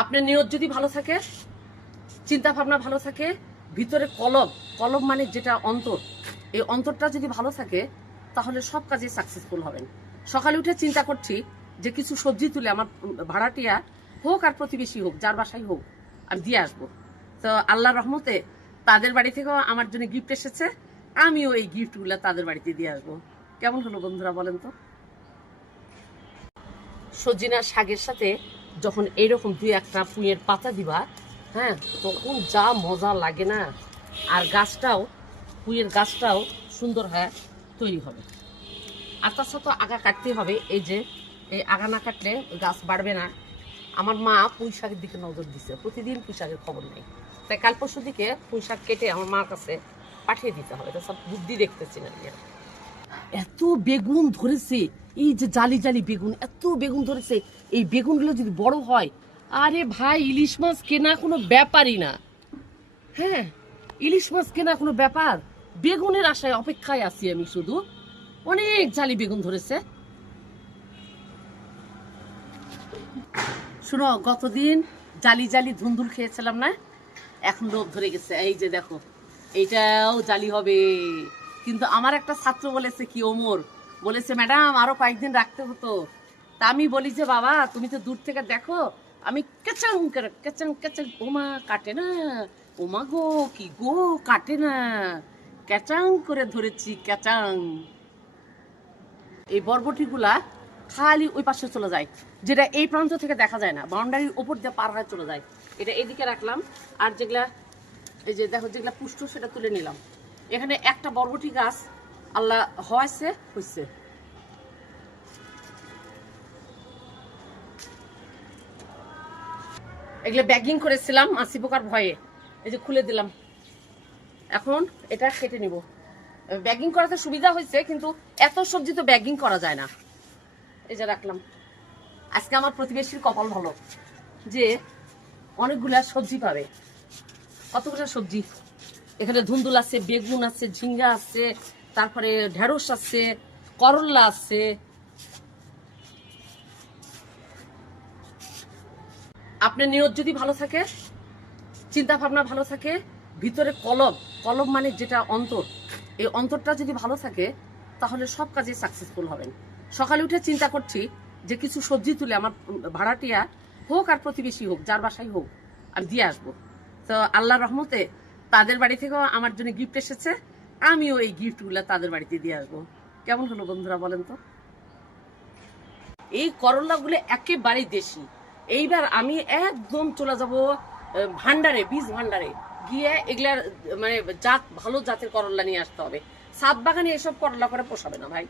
আপনার নিয়ত যদি ভালো থাকে চিন্তা ভাবনা ভালো থাকে, ভিতরে কলম কলম মানে যেটা অন্তর, এই অন্তরটা যদি ভালো থাকে, তাহলে সব কাজে সাকসেসফুল হবেন। সকালে উঠে চিন্তা করছি যে কিছু সবজি তুলে আমার ভাড়াটিয়া হোক আর প্রতিবেশী হোক, যার বাসায় হোক, আমি দিয়ে আসব। তো আল্লাহর রহমতে তাদের বাড়ি থেকেও আমার জন্য গিফট এসেছে, আমিও এই গিফটগুলো তাদের বাড়িতে দিয়ে আসব। কেমন হলো বন্ধুরা বলেন তো? সজিনা শাকের সাথে যখন এইরকম দুই একটা পুঁয়ের পাতা দিবা হ্যাঁ তখন যা মজা লাগে না। আর গাছটাও পুঁয়ের গাছটাও সুন্দর হয়ে তৈরি হবে। আর তার সাথে আগা কাটতে হবে, এই যে, এই আগা না কাটলে গাছ বাড়বে না। আমার মা পুঁই শাকের দিকে নজর দিছে, প্রতিদিন পুঁই শাকের খবর নেই। তাই কাল পরশু দিকে পুঁই শাক কেটে আমার মার কাছে পাঠিয়ে দিতে হবে। এটা সব বুদ্ধি দেখতেছি না। এত বেগুন ধরেছে এই যে জালি জালি বেগুন, এত বেগুন ধরেছে। এই বেগুনগুলো যদি বড় হয়, আরে ভাই, ইলিশ মাছ কেনা কোনো ব্যাপারই না। হ্যাঁ ইলিশ মাছ কেনা কোনো ব্যাপার? বেগুনের আশায়, অপেক্ষায় আছি আমি শুধু। অনেক জালি বেগুন ধরেছে। শুনো, গতদিন জালি জালি ধুন্দুল খেয়েছিলাম না? এখন লোভ ধরে গেছে। এই যে দেখো, এইটাও জালি হবে। কিন্তু আমার একটা ছাত্র বলেছে কি, ওমর বলেছে, ম্যাডাম, আরও কয়েকদিন রাখতে হতো। তা আমি বলি যে, বাবা, তুমি তো দূর থেকে দেখো, আমি কেচাং কেচাং কেচাং, ওমা কাটে না, ওমা গো, কি গো, কাটে না ক্যাচাং করে ধরেছি ক্যাচাং এই বরবটিগুলা খালি ওই পাশে চলে যায়, যেটা এই প্রান্ত থেকে দেখা যায় না, বাউন্ডারির ওপর দিয়ে পার হয়ে চলে যায়। এটা এদিকে রাখলাম, আর যেগুলা, এই যে দেখো, যেগুলা পুষ্ট, সেটা তুলে নিলাম। এখানে একটা বরবটি গাছ আল্লাহ হয়েছে হয়েছে এগুলো ব্যাগিং করেছিলাম মাসি পোকার ভয়ে। এই যে খুলে দিলাম। এখন এটা কেটে নিব। ব্যাগিং করাতে সুবিধা হয়েছে, কিন্তু এত সবজি তো ব্যাগিং করা যায় না। এই যে রাখলাম। আজকে আমার প্রতিবেশীর কপাল ভালো, যে অনেকগুলা সবজি পাবে। কতগুলো সবজি? এখানে ধুন্দুল আছে, বেগুন আছে, ঝিঙ্গা আছে তারপরে ঢেঁড়স আছে করল্লা আছে। আপনার নিয়ত যদি ভালো থাকে চিন্তা ভাবনা ভালো থাকে, ভিতরে কলম কলম মানে যেটা অন্তর, এই অন্তরটা যদি ভালো থাকে, তাহলে সব কাজে সাকসেসফুল হবেন। সকালে উঠে চিন্তা করছি যে কিছু সবজি তুলে আমার ভাড়াটিয়া হোক আর প্রতিবেশী হোক, যার বাসায় হোক, আমি দিয়ে আসব। তো আল্লাহর রহমতে তাদের বাড়ি থেকেও আমার জন্য গিফট এসেছে। আমিও এই গিফটগুলো তাদের বাড়িতে দিয়ে আসব। কেমন হলো বন্ধুরা বলেন তো? এই করলাগুলো একেবারেই দেশি। এইবার আমি একদম চলে যাব ভান্ডারে, বীজ ভান্ডারে। গিয়ে এগুলার মানে জাত, ভালো জাতের করলা নিয়ে আসতে হবে। সাত বাগানে এসব করলা করে পোষাবে না ভাই।